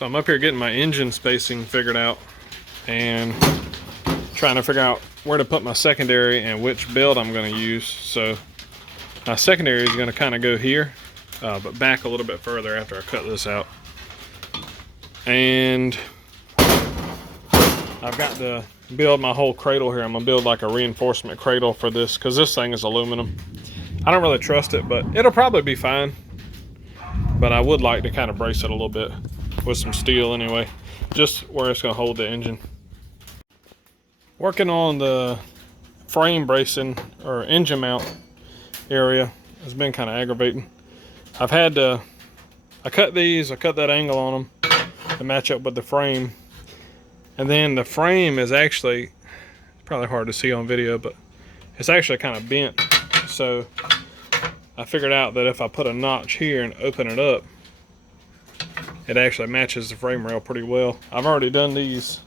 So I'm up here getting my engine spacing figured out and trying to figure out where to put my secondary and which build I'm going to use. So my secondary is going to kind of go here, but back a little bit further after I cut this out. And I've got to build my whole cradle here. I'm going to build like a reinforcement cradle for this because this thing is aluminum. I don't really trust it, but it'll probably be fine. But I would like to kind of brace it a little bit with some steel anyway, just where it's going to hold the engine. Working on the frame bracing or engine mount area has been kind of aggravating. I've had to, I cut that angle on them to match up with the frame. And then the frame is actually, probably hard to see on video, but it's actually kind of bent. So I figured out that if I put a notch here and open it up, it actually matches the frame rail pretty well. I've already done these.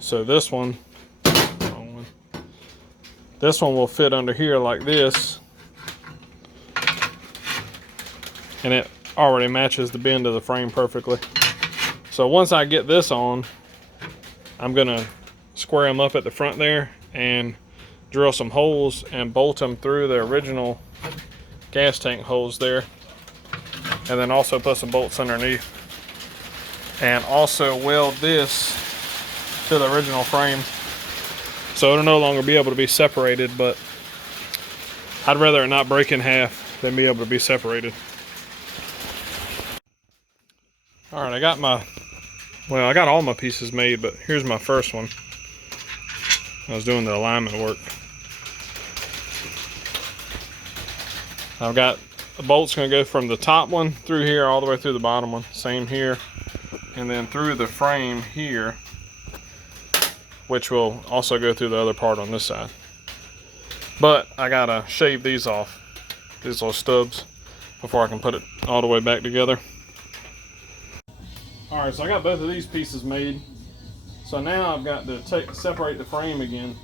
So this one will fit under here like this. And it already matches the bend of the frame perfectly. So once I get this on, I'm gonna square them up at the front there and drill some holes and bolt them through the original gas tank holes there. And then also put some bolts underneath. And also weld this to the original frame. So it'll no longer be able to be separated, but I'd rather it not break in half than be able to be separated. All right, I got all my pieces made, but here's my first one. I was doing the alignment work. I've got the bolts gonna go from the top one through here all the way through the bottom one. Same here. And then through the frame here, which will also go through the other part on this side. But I gotta shave these off, these little stubs, before I can put it all the way back together. All right, so I got both of these pieces made. So now I've got to separate the frame again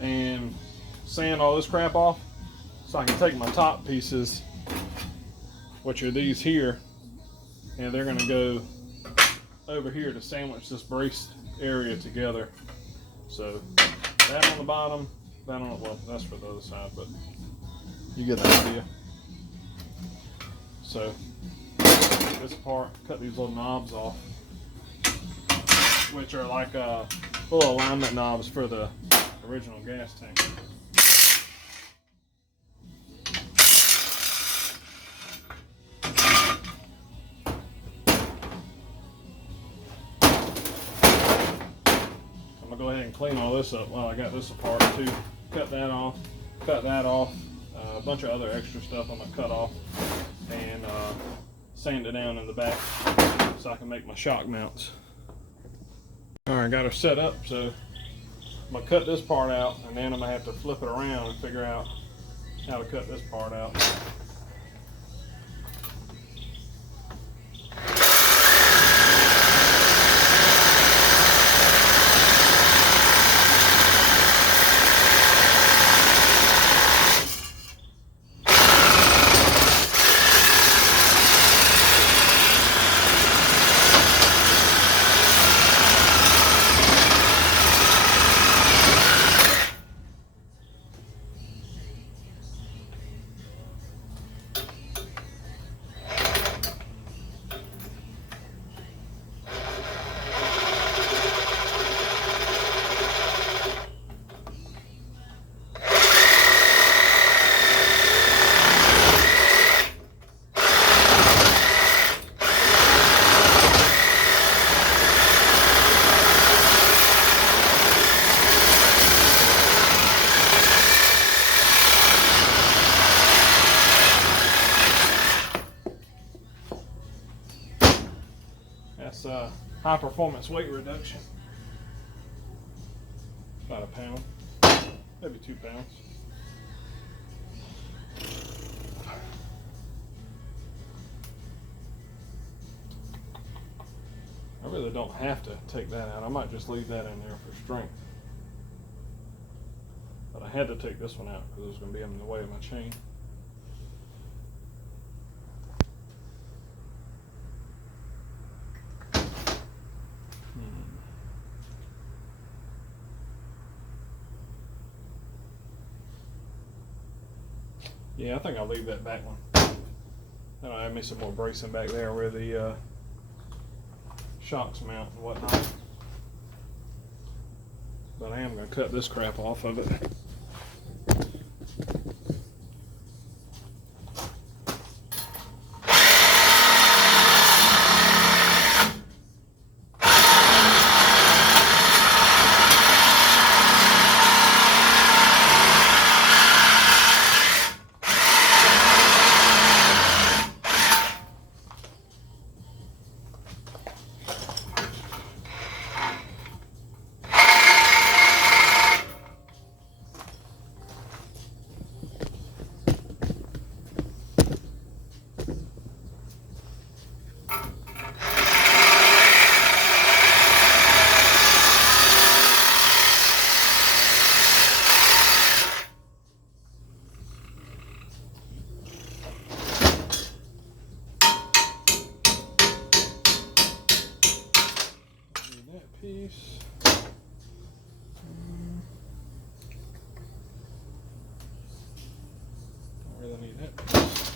and sand all this crap off so I can take my top pieces, which are these here, and they're gonna go over here to sandwich this braced area together. So that on the bottom, that on, well, that's for the other side, but you get the idea. So this part, cut these little knobs off, which are like little alignment knobs for the original gas tank. I'm gonna go ahead and clean all this up while I got this apart too. Cut that off, a bunch of other extra stuff I'm gonna cut off, and sand it down in the back so I can make my shock mounts. All right, got her set up, so I'm gonna cut this part out, and then I'm gonna have to flip it around and figure out how to cut this part out. That's high performance weight reduction. About a pound, maybe 2 pounds. I really don't have to take that out. I might just leave that in there for strength. But I had to take this one out because it was going to be in the way of my chain. Yeah, I think I'll leave that back one. That'll add me some more bracing back there where the shocks mount and whatnot. But I am going to cut this crap off of it. Piece. Don't really need that piece.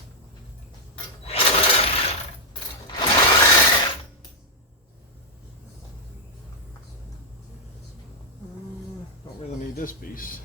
Don't really need this piece.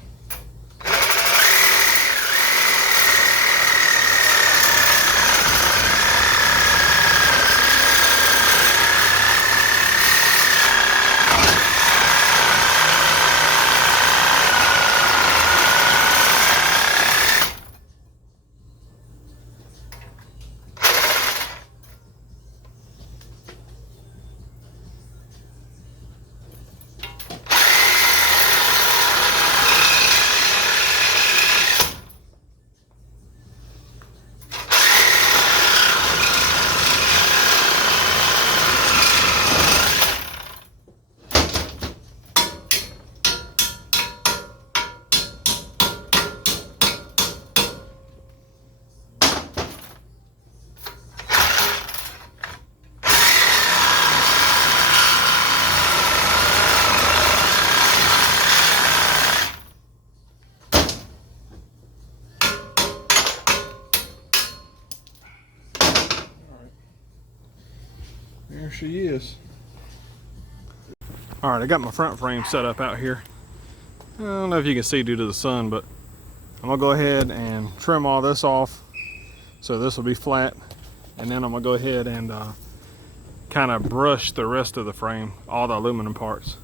There she is. Alright, I got my front frame set up out here. I don't know if you can see due to the sun, but I'm going to go ahead and trim all this off so this will be flat. And then I'm going to go ahead and kind of brush the rest of the frame, all the aluminum parts.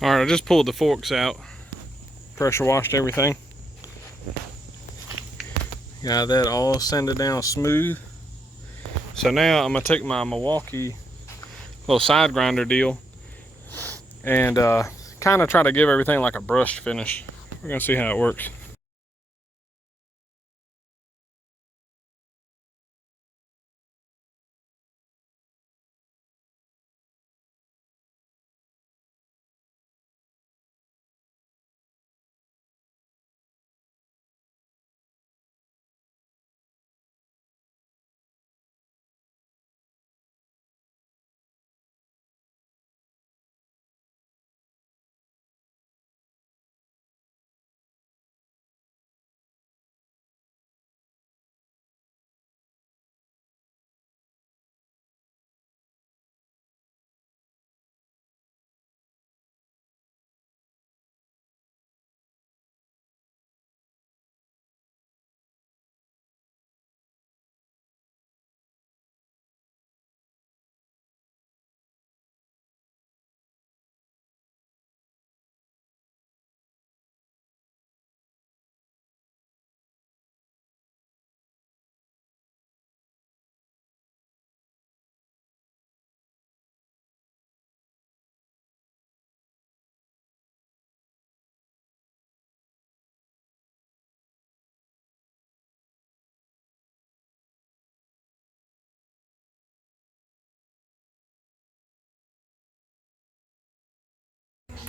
Alright, I just pulled the forks out, pressure washed everything. Got that all sanded down smooth. So now I'm going to take my Milwaukee little side grinder deal and kind of try to give everything like a brushed finish. We're going to see how it works.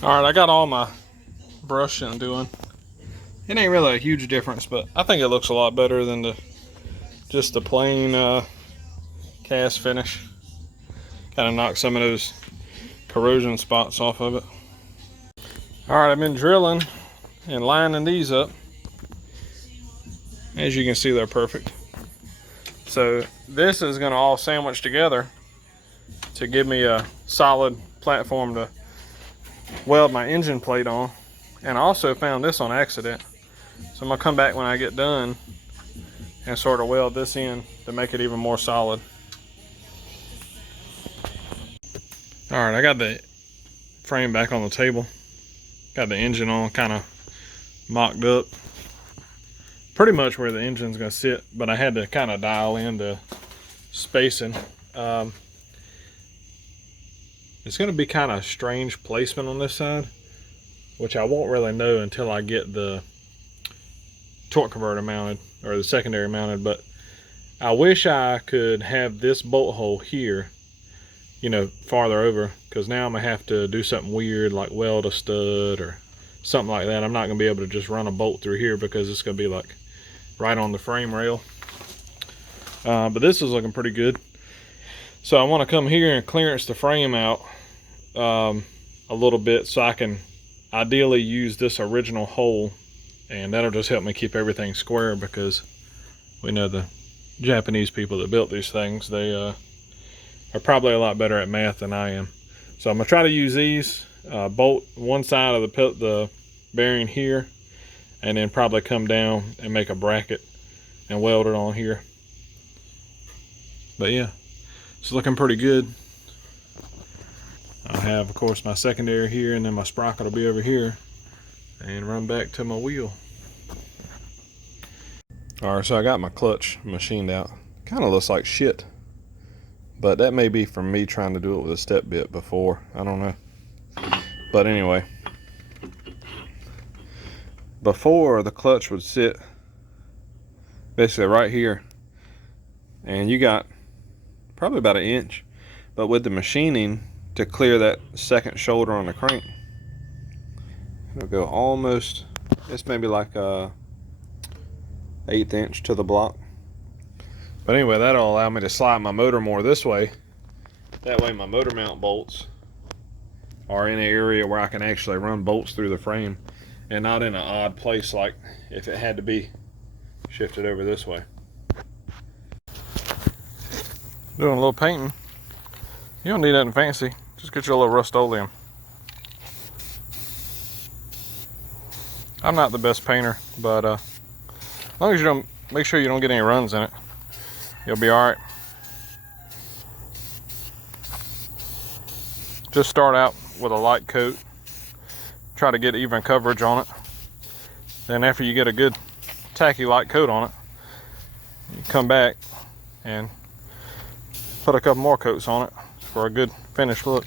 All right, I got all my brushing doing. It ain't really a huge difference, but I think it looks a lot better than just the plain cast finish. Kind of knock some of those corrosion spots off of it. All right, I've been drilling and lining these up. As you can see, they're perfect. So this is going to all sandwich together to give me a solid platform to weld my engine plate on. And I also found this on accident. So I'm going to come back when I get done and sort of weld this in to make it even more solid. All right, I got the frame back on the table. Got the engine on kind of mocked up. Pretty much where the engine's going to sit, but I had to kind of dial in the spacing. It's going to be kind of strange placement on this side, which I won't really know until I get the torque converter mounted, or the secondary mounted. But I wish I could have this bolt hole here, you know, farther over, because now I'm going to have to do something weird like weld a stud or something like that. I'm not going to be able to just run a bolt through here because it's going to be like right on the frame rail. But this is looking pretty good. So I want to come here and clearance the frame out a little bit so I can ideally use this original hole, and that'll just help me keep everything square, because we know the Japanese people that built these things, they are probably a lot better at math than I am. So I'm gonna try to use these, bolt one side of the bearing here, and then probably come down and make a bracket and weld it on here. But yeah, it's looking pretty good. I have, of course, my secondary here, and then my sprocket will be over here, and run back to my wheel. All right, so I got my clutch machined out. Kind of looks like shit, but that may be from me trying to do it with a step bit before. I don't know. But anyway, before, the clutch would sit basically right here, and you got probably about an inch. But with the machining, to clear that second shoulder on the crank, it'll go almost, it's maybe like a 1/8 inch to the block. But anyway, that'll allow me to slide my motor more this way. That way my motor mount bolts are in an area where I can actually run bolts through the frame, and not in an odd place like if it had to be shifted over this way. Doing a little painting. You don't need nothing fancy. Just get your little Rust-Oleum. I'm not the best painter, but as long as you don't, make sure you don't get any runs in it, you'll be all right. Just start out with a light coat. Try to get even coverage on it. Then after you get a good tacky light coat on it, you come back and put a couple more coats on it for a good finished look.